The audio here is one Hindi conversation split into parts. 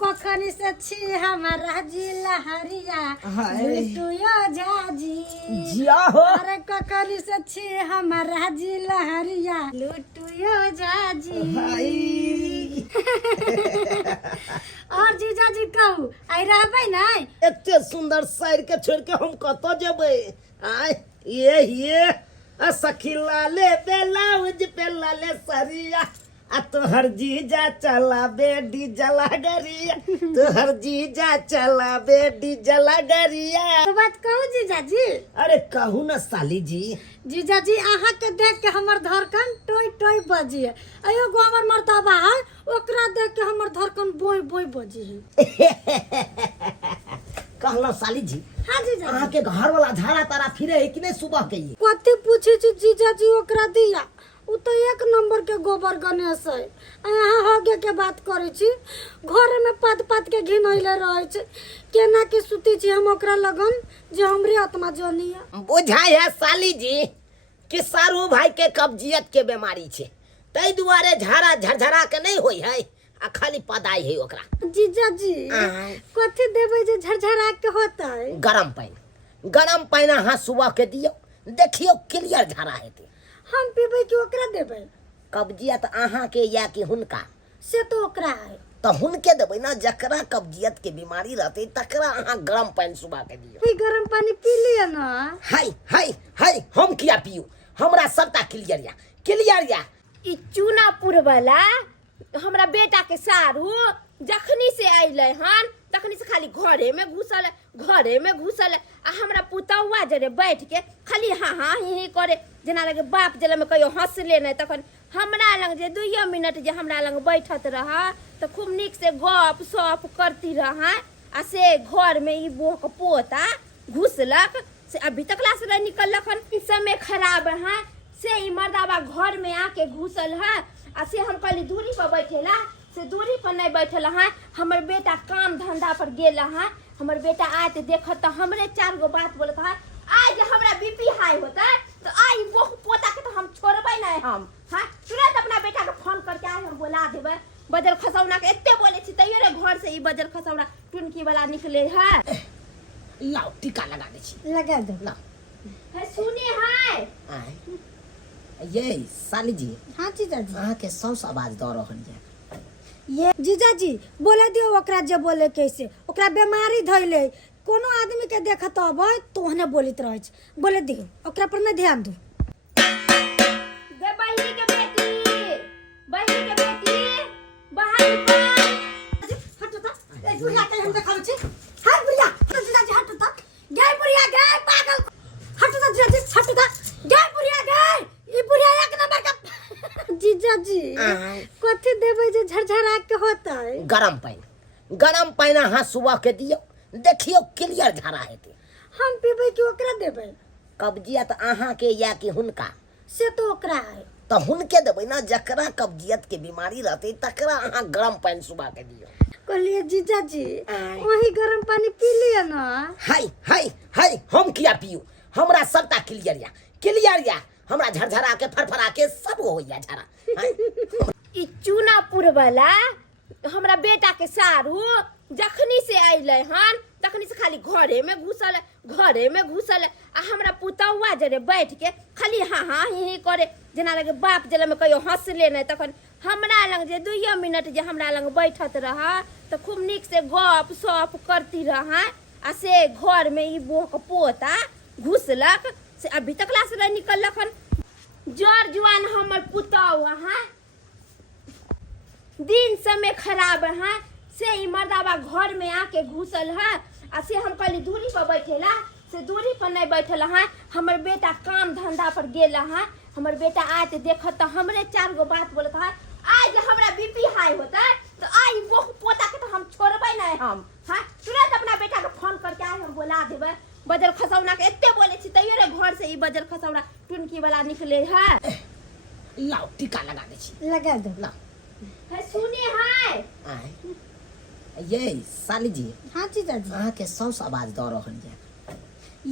कखनी से छी हमारा जिला हरिया लुटुयो जाजी जिया हो। अरे कखनी से छी हमारा जिला हरिया लुटुयो जाजी और जीजा जी कहू आई रहबै नहीं एते सुंदर शहर के छोड़ के हम कतो जेबै आय ये सखी लाले ब्लाउज पे लाले सरिया आ तोहर जीजा चला बेडी जला गरिया तोहर जीजा चला बेडी जला गरिया। तो बात कहू जीजा जी। अरे कहू ना साली जी। जीजा जी अहाँ के देख के हमर धड़कन टोय टोय बजी है। अयो गो हमर मर्तबा है ओकरा देख के हमर धड़कन बोय बोय बजी है। कहलो साली जी। हाँ जीजा अहाँ के घर वाला झाड़ा तारा फिरे है कि नहीं सुबह के ये? कथि पूछे छी जीजा जी ओकरा दिया उ तो एक नंबर के गोबर गणेश है। यहाँ होगे के बात करे छी घर में पात पात के घिनैले रहे छै केना के सुती छी हम ओकरा लगन जे हमरे आत्मा जनिया बुझाय है साली जी कि सारू भाई के कब्जियत के बीमारी छे तै दुआरे झाड़ा झरझरा के नहीं होई है आ खाली पदाई है ओकरा। जीजा जी कथि देबै जे झरझरा के होता है? गरम पानी अहाँ सुबह के दियो देखियो क्लियर झाड़ा हेते। हम पीबै कि ओकरा देबै? कब्जियत अहाँ के या कि हुनका से तो ओकरा है तो हुनके देबै ना जकरा कब्जियत के बीमारी रहते तकरा अहाँ गरम पानी सुबह के दियो। ही गरम पानी पी लिया ना। हाय हम किया पियो हमरा सबटा क्लियर या ई चूनापुर वाला हमरा बेटा के सारू जखनी से अइले हन तखनी से खाली घरे में घुसल आ हमरा पुतौआ जरे बैठ के खाली हाँ ही करे जना लगे बाप जले में कहियो हंसले नहीं तखन हमरा लग जे 2 मिनट जे हमरा लग बैठत रहा तो खूब निक से गप सप करती रहा आ से घर में ई बोह के पोता घुसलक से अभी तकला से नहीं निकलक हन समय खराब है से ई मर्दावा घर में आके घुसल है आ से हम कहली दूरी पर बैठेला से दूरी पर नहीं बैठल है। हमर बेटा काम धंधा पर गेल है हमर बेटा आए तो देखत तो हमरे 4 गो बात बोलत है आज हमरा बीपी हाई होता तो आई वो पोता के तो हम छोड़बै नहीं हम हां तुरंत अपना बेटा के फोन करके आए हम बोला देबै बजर खसौना के एते बोले छी तइयो रे घर से ई बजर खसौना टुनकी वाला निकले है। लाओ टीका लगा दे छी लगा दो ना है सुने है ये साली जी। हाँ जीजा जी अहाँ के सौस आवाज द रहल है ये जीजा जी बोले दियो ओकरा जे बोले कैसे ओकरा बीमारी धइले कोनो आदमी के देखत अबै तोहने बोलित रहै छै बोले दियो ओकरा पर में ध्यान दो। गे बहिनी के बेटी बाहर निकल हट त ए बुढ़िया के हम देखाबै छी हाय बुढ़िया जीजा जी हट त गे बुढ़िया गे पागल हट त जीजा जी हट त गे बुढ़िया गे ई बुढ़िया एक नंबर का जीजा जी कथि देबै जे झरझरा के होता है? गरम पानी अहाँ सुबह के दियो देखियो क्लियर झाड़ा हेते। हम पीबै कि ओकरा देबै? कब्जियत अहाँ के या कि हुनका से तो ओकरा है तो हुनके देबै ना जकरा कब्जियत के बीमारी रहते तकरा अहाँ गरम पानी सुबह के दियो। कहलिए जीजा जी वही गरम पानी पी लिया ना। हाय हम किया पियो हमरा सबटा क्लियर या हमरा झरझरा के फरफरा के सब होइया झाड़ा। ई चूनापुर वाला हमरा बेटा के सारू जखनी से अइले हन तखनी से खाली घरे में घुसल आ हमरा पुतौआ जरे बैठ के खाली हाँ ही करे जना लगे बाप जले में कहियो हंसले नहीं तखन हमरा लग जे 2 मिनट जे हमरा लग बैठत रहा तो खूब निक से गप सप करती रहा आ से घर में ई बोह के पोता घुसलक से अभी तकला से नहीं निकलक हन जर जुआन हमर पुतौआ है दिन समय खराब है से ई मर्दावा घर में आके घुसल है आ से हम कहली दूरी पर बैठेला से दूरी पर नहीं बैठल है हमर बेटा काम धंधा पर गेल है हमर बेटा आए तो देखत तो हमरे 4 गो बात बोलत है आज हमरा बीपी हाई होता तो आई वो पोता के तो हम छोड़बै नहीं हम हां तुरंत अपना बेटा के फोन करके आए हम बोला देबै बजर खसौना के एते बोले छी तइयो रे घर से ई बजर खसौना टुनकी वाला निकले है। लाओ टीका लगा दे छी लगा दो ना है सुने है ये साली जी। हाँ जीजा जी अहाँ के सौस आवाज द रहल है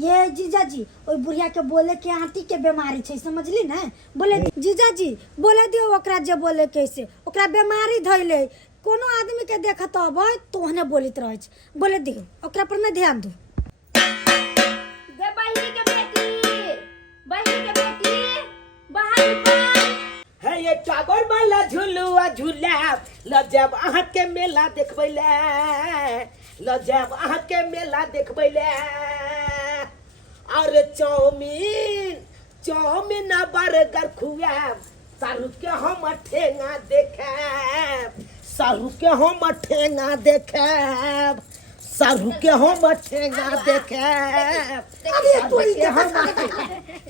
ये जीजा जी ओई बुढ़िया के बोले के आंटी के बीमारी छै समझली ना बोले जीजा जी बोले दियो ओकरा जे बोले कैसे ओकरा बीमारी धइले कोनो आदमी के देखत अबै तो ओहने बोलित रहै छै बोले दियो ओकरा पर नहीं ध्यान दो गे बहिनी के बेटी बाहर निकल है ये टागर वाला झुलुआ झूला लजब अहाँ के मेला देखबै ले लजब अहाँ के मेला देखबै ले और चाउमीन आ बर्गर खुआब शाहरुख के हम ठेंगा देखाब शाहरुख के हम ठेंगा देखाब शाहरुख के हम ठेंगा देखाब अरे तोरी के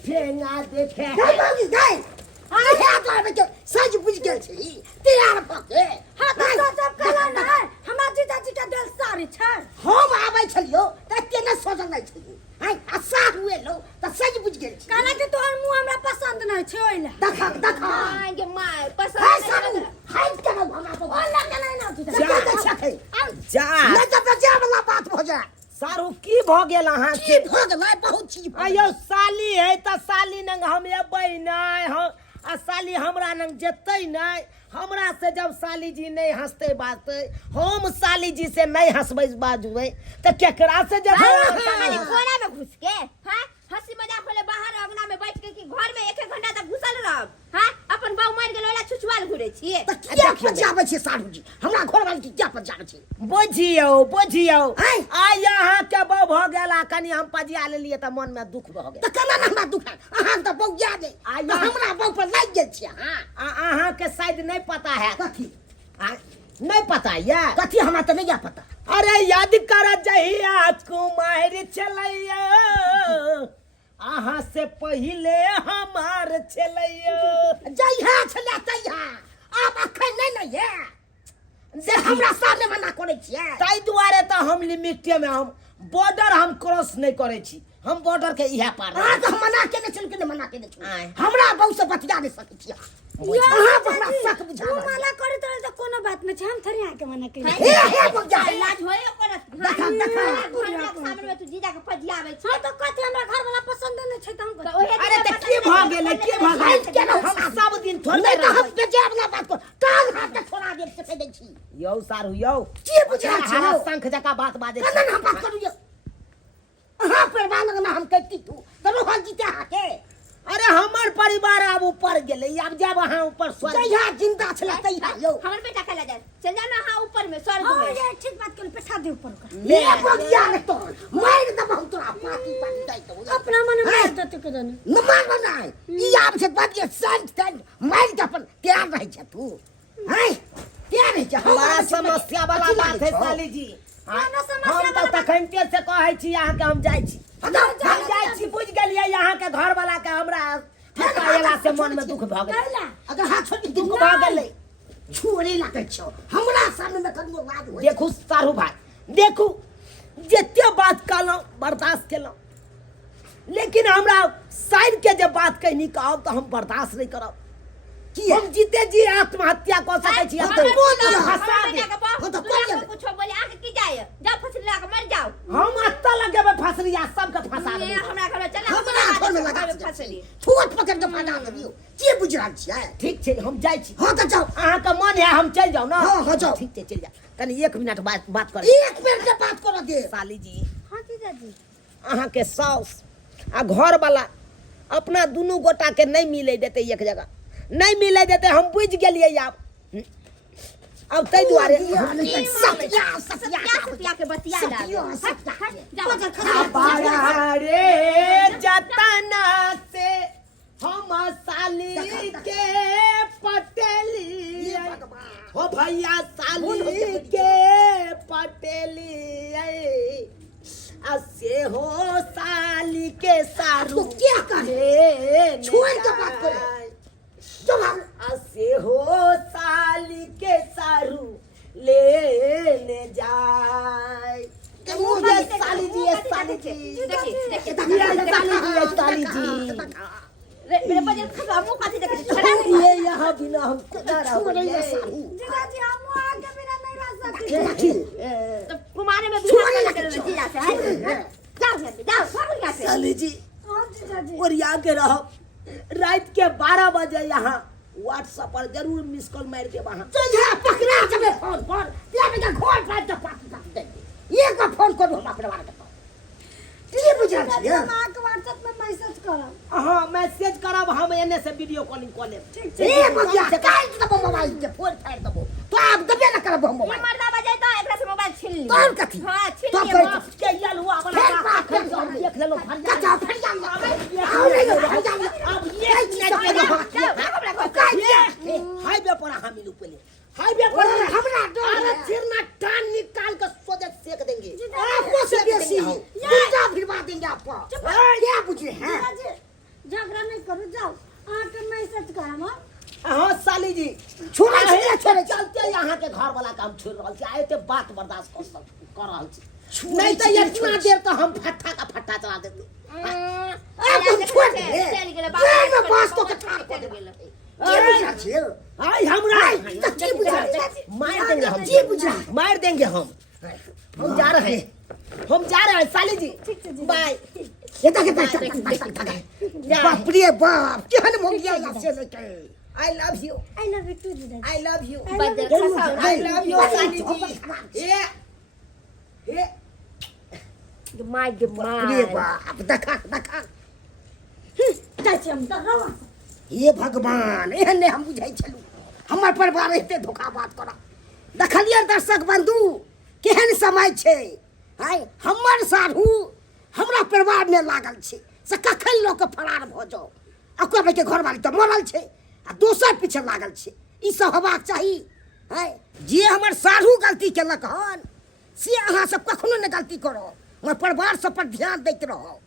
ठेंगा देखाब गई अरे हाथ आबे के सज बुझ गेल छी तैयार पके हाथ सब कला ना हमरा जीजाजी के दिल सारी छै हम आबै छलियो त केने सोचल नै छी हाय आसा हुए लो त सज बुझ गेल छी काला के तोहर मुंह हमरा पसंद नै छै ओइला देखा हां गे माय पसंद नहीं हाय के हमरा तो ओला के नै ना जीजाजी जा नहीं तो जा वाला बात हो जा शाहरुख की भ गेल अहाँ की भ गेलै बहुत चीज आयो साली है त साली नंग हम अबै नै हम आ साली हमरा नंग जेतै नै हमरा से जब साली जी नहीं हंसते बाजते हम साली जी से नहीं हंसबै बाजबै त केकरा से जेबै कोना में घुस के हां हंसी मजाक होले बाहर अंगना में बैठ के कि घर में एक घंटा तक घुसल रहब हां अपन बाऊ मार गेल वाला छुछुआल घुरे छिए त किया पजाबै छी साढ़ू जी हमरा घर वाली किया पजाबै छी बुझियौ आ यहाँ के बौ भ गेला कनी हम पजिया लेलिए त मन में दुख भ गेल त केना न हमरा दुख है अहाँ त बौ याद है हमरा बौ पर लाग गेल छी हां अहाँ के शायद नहीं पता है कथी नहीं पता या कथी हमरा त नहीं पता अरे याद कर जहिया कुमार चलैया अहाँ से पहिले हमार चलैया जहिया छले तहिया आब अखन नहीं है से हमरा सामने मना करे छियै ताई दुआरे त हम लिमिटे में हम बॉर्डर हम क्रॉस नहीं करे छी हम बॉर्डर के इहा पार अहाँ त मना केने छल कि मना केने छल आय। हमरा बौ से बतिया नहीं सकै छियै अहाँ हमरा शक बुझा मना करे त कोनो बात नहीं छै हम थोड़ी आके मना करे हे बौ जा लाज होए करत देखा घर में सामने में तू जीजा के फजियावे छी हां त कथी हमरा घर वाला पसंद नहीं छै त हम ओहे अरे त के भ गेलै हम सब दिन थोड़े नहीं त हम बेजा वाला बात को कान हाथ के छोड़ा देब से कह दै छी यौ सारू यौ की बुझा छी हरा शंख जका बात बाजे केना हम बात करू अहाँ परिवार लगना हम कहती तू तब हम जीते हाके अरे हमर परिवार अब ऊपर गेलै अब जब अहाँ ऊपर स्वर्ग जहिया जिंदा छला तहिया यो हमर बेटा कहला जाए चल जा ना हां ऊपर में स्वर्ग हां में ये ठीक बात कर बैठा दे ऊपर का ले बगिया ने तो मार दे बहुत तोरा पाती दई तो अपना मन मार देते के जाने न मार बनाए ई आप से बात ये सन मार के अपन तैयार रह जा तू हैं तैयार रह जा बड़ा समस्या वाला बात है साली जी हम तो तखनते से कहै छी अहाँ के हम जाइ छी हम जाइ छी बुझ गेलियै यहाँ के घर वाला के हमरा हटाएला से मन में दुख भ गेल अगर हाथ छोड़ दुख भ गेलै छोड़े लागे छो हमरा सामने में कदमो लाज हो देखू सारू भाई देखू जते बात कहलौं बर्दाश्त केलौं लेकिन हमरा साइड के जब बात कहनी कहब तो हम बर्दाश्त नहीं करब हम जीते जी आत्महत्या कर सकै छी हमर बेटा के कुछ बोले आके की जाए जा फसली लगा मर जाओ हम अत्ता लगेबे फसरी आ सबके फंसा देबै हमरा घर चला हमरा घर में लगा फसली ठोट पकड़ के फटा दियो के बुझराल छियै ठीक छै हम जाइ छी हां त जाओ अहाँ के मन है हम चल जाओ ना हां जाओ ठीक छै चल जा कनी 1 मिनट बात कर 1 मिनट के बात कर दे साली जी हां जीजाजी अहाँ के साउस आ घर वाला अपना दुनू गोटा के नहीं मिले देते एक जगह नहीं मिले देते हम बुझ गेलियै अब तै दुआरे सत्या के बतिया रे जतना से हम साली के पटेली हो भैया साली के पटेली असे हो साली के सारू तो क्या करे छोड़ के बात करे असे हो साली के सारू लेने जाए साली जी साली जी साली जी मेरे बजे खसामो काती देखे ये यहाँ बिना हम खुदा रहोगे जीजाजी हम आगे बिना नहीं रह सकते तो कुमारे में बिना लगे जीजा से है जाओ भाग यहां से साली जी हां जीजाजी और यहाँ के रहो रात के 12 बजे यहाँ व्हाट्सएप पर जरूर मिस कॉल मार दे वहां तुझे पकड़ा जबे फोन पर या बेटा घर पर तो पास दे ये का फोन करू हम अपने बारे में ये बुझा छिए मां के व्हाट्सएप में मैसेज करब हां मैसेज करब हम एने से वीडियो कॉलिंग कर लेब ठीक छै ए बुझा काल दबो मोबाइल के फोन फाड़ दबो तो आप दबे ना करब हम ये मोबाइल मर्दा बजाय तो एकरा से मोबाइल छीन ली तोर कथी हां छीन तो ली कर के याल हुआ वाला देख लेलो कचा फड़ जा अब ये हाईवे पर हम मिलू पहले हाईवे पर हमरा अरे चिरना टान निकाल के सोजे सेक देंगे आपको से बेसी गुंडा फिरवा देंगे आपको क्या बुझे हैं झगड़ा नहीं करो जाओ आके मैसेज करम हां साली जी छोड़े चलते यहाँ के घर वाला काम छोड़ रहल छी आए ते बात बर्दाश्त कर रहल छी नहीं तो इतना देर तो हम फट्टा का फट्टा चला देते तुम छोड़ दे चल गेले ये मैं पास तो चल गेले ये बुझा छिए आई हमरा की बुझा मार देंगे हम जी बुझा मार देंगे हम जा रहे हैं साली जी बाय ये तक बाप रे बाप केहन हो गया से लेके I love you I love you too दीदी आई लव यू बदल आई लव यू साली जी ये माय रे माय बाप देखा चाची हम डरवा हे भगवान एहने हम बुझाई छलू हमर परिवार एते धोखा बात करा देखलिए दर्शक बंधु केहन समय छे हाय हमर साधु हमरा परिवार में लागल छे से कखन लोग के फरार भ जाओ ओकर के घर वाली त मरल छे आ दोसर पीछे लागल छे ई सब होबाक चाही हाय जे हमर साधु गलती केलक हन से अहाँ सब कखनो न गलती करो हमर परिवार सब पर ध्यान दैत रहो